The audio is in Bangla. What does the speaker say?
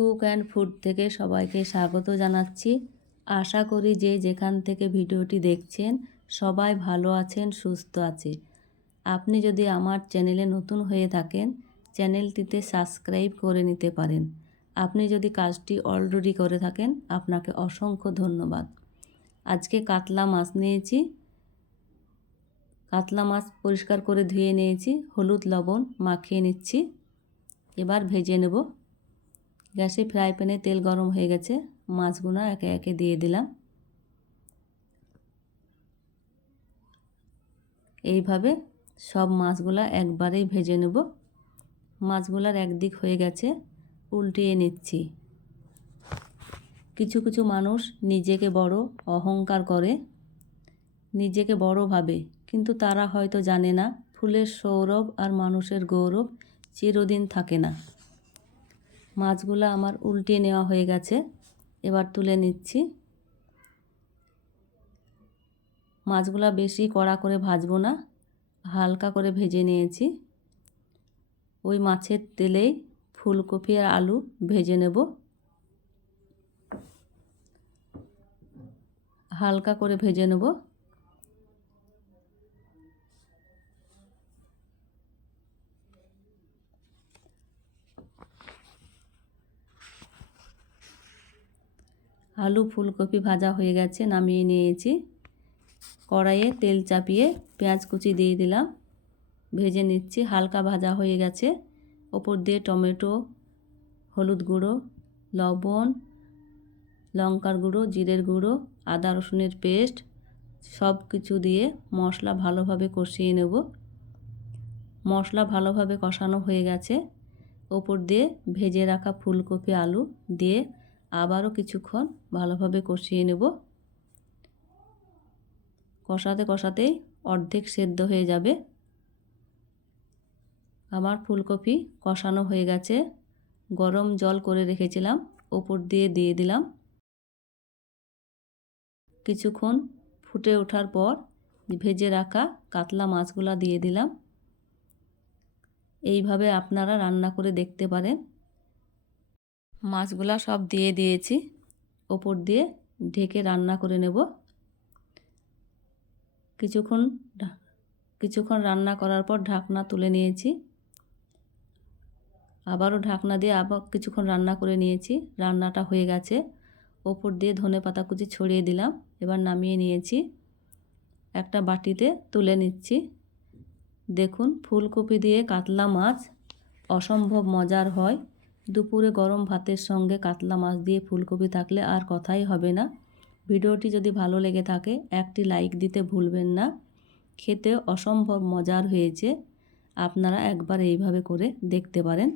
কুক অ্যান্ড ফুড থেকে সবাইকে স্বাগত জানাচ্ছি। আশা করি যে যেখান থেকে ভিডিওটি দেখছেন সবাই ভালো আছেন, সুস্থ আছে। আপনি যদি আমার চ্যানেলে নতুন হয়ে থাকেন, চ্যানেলটিতে সাবস্ক্রাইব করে নিতে পারেন। আপনি যদি কাজটি অলরেডি করে থাকেন, আপনাকে অসংখ্য ধন্যবাদ। আজকে কাতলা মাছ নিয়েছি। কাতলা মাছ পরিষ্কার করে ধুয়ে নিয়েছি, হলুদ লবণ মাখিয়ে নিচ্ছি। এবার ভেজে নেব। গ্যাসে ফ্রাই প্যানে তেল গরম হয়ে গেছে, মাছগুলো একে একে দিয়ে দিলাম। এইভাবে সব মাছগুলা একবারেই ভেজে নেব। মাছগুলার একদিক হয়ে গেছে, উল্টিয়ে নিচ্ছি। কিছু কিছু মানুষ নিজেকে বড় অহংকার করে, নিজেকে বড় ভাবে, কিন্তু তারা হয়তো জানে না ফুলের সৌরভ আর মানুষের গৌরব চিরদিন থাকে না। মাছগুলো আমার উল্টিয়ে নেওয়া হয়ে গেছে, এবার তুলে নিচ্ছি। মাছগুলা বেশি কড়া করে ভাজবো না, হালকা করে ভেজে নিয়েছি। ওই মাছের তেলেই ফুলকপি আর আলু ভেজে নেব। হালকা করে ভেজে নেব। আলু ফুলকপি ভাজা হয়ে গেছে, নামিয়ে নিয়েছি। কড়াইয়ে তেল চাপিয়ে পেঁয়াজ কুচি দিয়ে দিলাম, ভেজে নিচ্ছি। হালকা ভাজা হয়ে গেছে। ওপর দিয়ে টমেটো, হলুদ গুঁড়ো, লবণ, লঙ্কার গুঁড়ো, জিরের গুঁড়ো, আদা রসুনের পেস্ট সব কিছু দিয়ে মশলা ভালোভাবে কষিয়ে নেব। মশলা ভালোভাবে কষানো হয়ে গেছে। ওপর দিয়ে ভেজে রাখা ফুলকপি আলু দিয়ে আবারও কিছুক্ষণ ভালোভাবে কষিয়ে নেব। কষাতে কষাতেই অর্ধেক সেদ্ধ হয়ে যাবে। আমার ফুলকপি কষানো হয়ে গেছে। গরম জল করে রেখেছিলাম, ওপর দিয়ে দিলাম। কিছুক্ষণ ফুটে ওঠার পর ভেজে রাখা কাতলা মাছগুলা দিয়ে দিলাম। এইভাবে আপনারা রান্না করে দেখতে পারেন। মাছগুলা সব দিয়ে দিয়েছি, ওপর দিয়ে ঢেকে রান্না করে নেব। কিছুক্ষণ রান্না করার পর ঢাকনা তুলে নিয়েছি। আবারও ঢাকনা দিয়ে আবার কিছুক্ষণ রান্না করে নিয়েছি। রান্নাটা হয়ে গেছে। ওপর দিয়ে ধনেপাতা কুচি ছড়িয়ে দিলাম। এবার নামিয়ে নিয়েছি, একটা বাটিতে তুলে নিচ্ছি। দেখুন, ফুলকপি দিয়ে কাতলা মাছ অসম্ভব মজার হয়। দুপুরে গরম ভাতের সঙ্গে কাতলা মাছ দিয়ে ফুলকপি থাকলে আর কথাই হবে না। ভিডিওটি যদি ভালো লেগে থাকে একটি লাইক দিতে ভুলবেন না। খেতে অসম্ভব মজার হয়েছে। আপনারা একবার এইভাবে করে দেখতে পারেন।